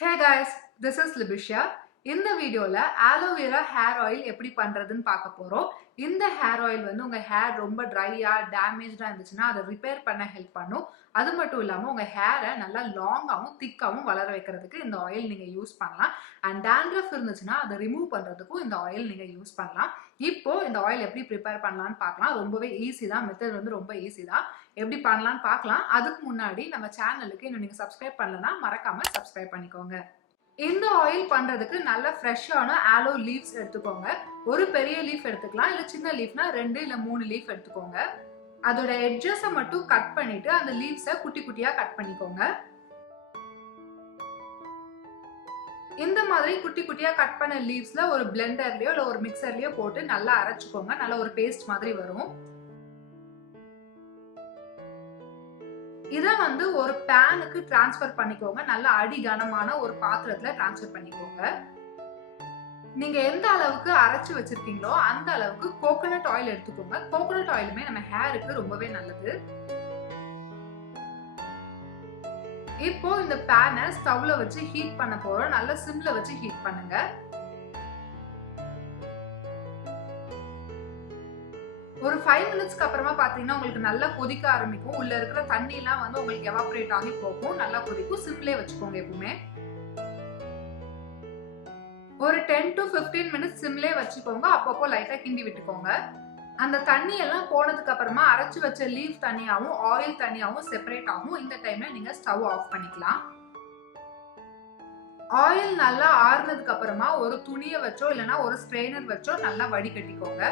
Hey guys, this is Libi. இந்த வீடியோல aloe vera hair oil எப்படி பண்றதுன்னு பார்க்க போறோம். இந்த ஹேர் ஆயில் வந்து உங்க ஹேர் ரொம்ப ட்ரையா டேமேஜ்டா இருந்துச்சுன்னா அதை ரிப்பேர் பண்ண ஹெல்ப் பண்ணும். அது மட்டும் இல்லாம உங்க ஹேரை நல்லா லாங்காவும் திக்காவும் வளர வைக்கிறதுக்கு இந்த ஆயில் நீங்க யூஸ் பண்ணலாம். அண்ட் டேண்ட்ரஃப் இருந்துச்சுன்னா அதை ரிமூவ் பண்றதுக்கும் இந்த ஆயில் நீங்க யூஸ் பண்ணலாம். இப்போ இந்த ஆயில் எப்படி ப்ரிப்பேர் பண்ணலாம்னு பார்க்கலாம். ரொம்பவே ஈஸி தான், மெத்தட் வந்து ரொம்ப ஈஸி தான். எப்படி பண்ணலாம்னு பார்க்கலாம். அதுக்கு முன்னாடி நம்ம சேனலுக்கு இன்னும் நீங்க சப்ஸ்கிரைப் பண்ணலன்னா மறக்காம சப்ஸ்கிரைப் பண்ணிக்கோங்க. இந்த ஆயில் பண்றதுக்கு நல்ல ஃப்ரெஷ்ஷான ஆலோ லீவ்ஸ் எடுத்துக்கோங்க. ஒரு பெரிய லீஃப் எடுத்துக்கலாம், இல்ல சின்ன லீஃப்னா 2 இல்ல 3 லீஃப் எடுத்துக்கோங்க. அதோட எட்ஜஸை மட்டும் கட் பண்ணிட்டு அந்த லீவ்ஸை குட்டி குட்டியா கட் பண்ணிக்கோங்க. இந்த மாதிரி குட்டி குட்டியா கட் பண்ண லீவ்ஸ்ல ஒரு பிளெண்டர்லயோ இல்ல ஒரு மிக்சர்லயோ போட்டு நல்லா அரைச்சுக்கோங்க. நல்ல ஒரு பேஸ்ட் மாதிரி வரும். இதை வந்து ஒரு பேனுக்கு டிரான்ஸ்ஃபர் பண்ணிக்கோங்க. நல்ல அடி கனமான ஒரு பாத்திரத்துல டிரான்ஸ்ஃபர் பண்ணிக்கோங்க. நீங்க எந்த அளவுக்கு அரைச்சு வச்சிருக்கீங்களோ அந்த அளவுக்கு கோகோனட் ஆயில் எடுத்துக்கோங்க. கோகோனட் ஆயிலுமே நம்ம ஹேருக்கு ரொம்பவே நல்லது. இப்போ இந்த பேனை ஸ்டவ்ல வச்சு ஹீட் பண்ண போறோம். நல்ல சிம்ல வச்சு ஹீட் பண்ணுங்க. ஒரு 5 மினிட்ஸ்க்கு அப்புறமா பாத்தீங்கன்னா உங்களுக்கு நல்லா கொதிக்க ஆரம்பிக்கும். உள்ள இருக்கிற தண்ணி எல்லாம் வந்து உங்களுக்கு எவாபரேட் ஆகி போகும். நல்லா கொதிக்கும். சிம்லே வச்சுக்கோங்க எப்பவுமே. ஒரு 10 to 15 மினிட்ஸ் சிம்லே வச்சுக்கோங்க. அப்பப்போ லைட்டா கிண்டி விட்டுக்கோங்க. அந்த தண்ணி எல்லாம் போனதுக்கு அப்புறமா அரைச்சு வச்ச லீஃப் தனியாவும் ஆயில் தனியாவும் செப்பரேட் ஆகும். இந்த டைம்ல நீங்க ஸ்டவ் ஆஃப் பண்ணிக்கலாம். ஆயில் நல்லா ஆறுனதுக்கு அப்புறமா ஒரு துணியை வச்சோ இல்லைன்னா ஒரு ஸ்ட்ரெயினர் வச்சோ நல்லா வடிகட்டிக்கோங்க.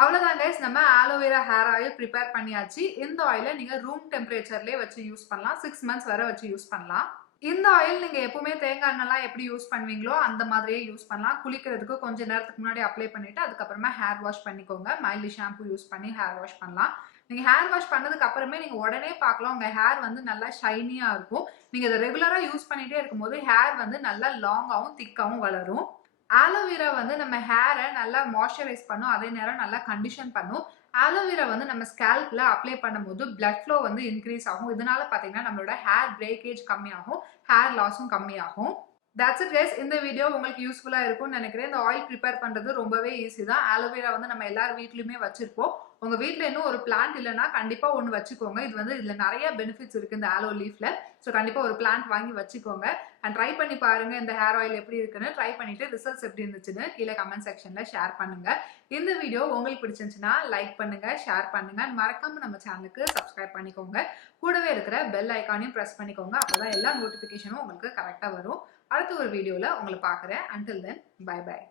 அவ்வளவுதான் கைஸ், நம்ம ஆலோவேரா ஹேர் ஆயில் ப்ரிப்பேர் பண்ணியாச்சு. இந்த ஆயிலை நீங்க ரூம் டெம்பரேச்சர்லயே வச்சு யூஸ் பண்ணலாம். 6 மந்த்ஸ் வரை வச்சு யூஸ் பண்ணலாம். இந்த ஆயில் நீங்க எப்பவுமே தேங்காய் எண்ணெய்லாம் எப்படி யூஸ் பண்ணுவீங்களோ அந்த மாதிரியே யூஸ் பண்ணலாம். குளிக்கிறதுக்கு கொஞ்ச நேரத்துக்கு முன்னாடி அப்ளை பண்ணிட்டு அதுக்கப்புறமா ஹேர் வாஷ் பண்ணிக்கோங்க. மைல்டு ஷாம்பு யூஸ் பண்ணி ஹேர் வாஷ் பண்ணலாம். நீங்க ஹேர் வாஷ் பண்ணதுக்கு அப்புறமே நீங்க உடனே பார்க்கலாம் உங்க ஹேர் வந்து நல்லா ஷைனியா இருக்கும். நீங்க இதை ரெகுலரா யூஸ் பண்ணிட்டே இருக்கும்போது ஹேர் வந்து நல்லா லாங்காவும் திக்காவும் வளரும். ஆலோவேரா வந்து நம்ம ஹேரை நல்லா மாய்ஸ்சரைஸ் பண்ணும், அதே நேரம் நல்லா கண்டிஷன் பண்ணும். ஆலோவேரா வந்து நம்ம ஸ்கேல்ப்ல அப்ளை பண்ணும்போது பிளட் ஃப்ளோ வந்து இன்க்ரீஸ் ஆகும். இதனால பாத்தீங்கன்னா நம்மளோட ஹேர் பிரேக்கேஜ் கம்மியாகும், ஹேர் லாஸும் கம்மியாகும். That's it guys. இந்த வீடியோ உங்களுக்கு யூஸ்ஃபுல்லா இருக்கும்னு நினைக்கிறேன். இந்த ஆயில் ப்ரிப்பேர் பண்றது ரொம்பவே ஈஸி தான். ஆலோவேரா வந்து நம்ம எல்லார் வீட்லயுமே வச்சிருப்போம். உங்க வீட்ல இன்னும் ஒரு பிளான்ட் இல்லைன்னா கண்டிப்பா ஒன்று வச்சுக்கோங்க. இது வந்து இதுல நிறைய பெனிஃபிட்ஸ் இருக்கு இந்த ஆலோ லீஃப்ல. ஸோ கண்டிப்பா ஒரு பிளான்ட் வாங்கி வச்சுக்கோங்க. அண்ட் ட்ரை பண்ணி பாருங்க இந்த ஹேர் ஆயில் எப்படி இருக்குன்னு. ட்ரை பண்ணிட்டு ரிசல்ட்ஸ் எப்படி இருந்துச்சுன்னு கீழே கமெண்ட் செக்ஷன்ல ஷேர் பண்ணுங்க. இந்த வீடியோ உங்களுக்கு பிடிச்சிருந்துச்சுன்னா லைக் பண்ணுங்க, ஷேர் பண்ணுங்க. மறக்காம நம்ம சேனலுக்கு சப்ஸ்கிரைப் பண்ணிக்கோங்க. கூடவே இருக்கிற பெல் ஐக்கானையும் ப்ரெஸ் பண்ணிக்கோங்க. அப்போதான் எல்லா நோட்டிஃபிகேஷனும் உங்களுக்கு கரெக்டா வரும். அடுத்த ஒரு வீடியோல உங்களை பார்க்குறேன். Until then, bye bye.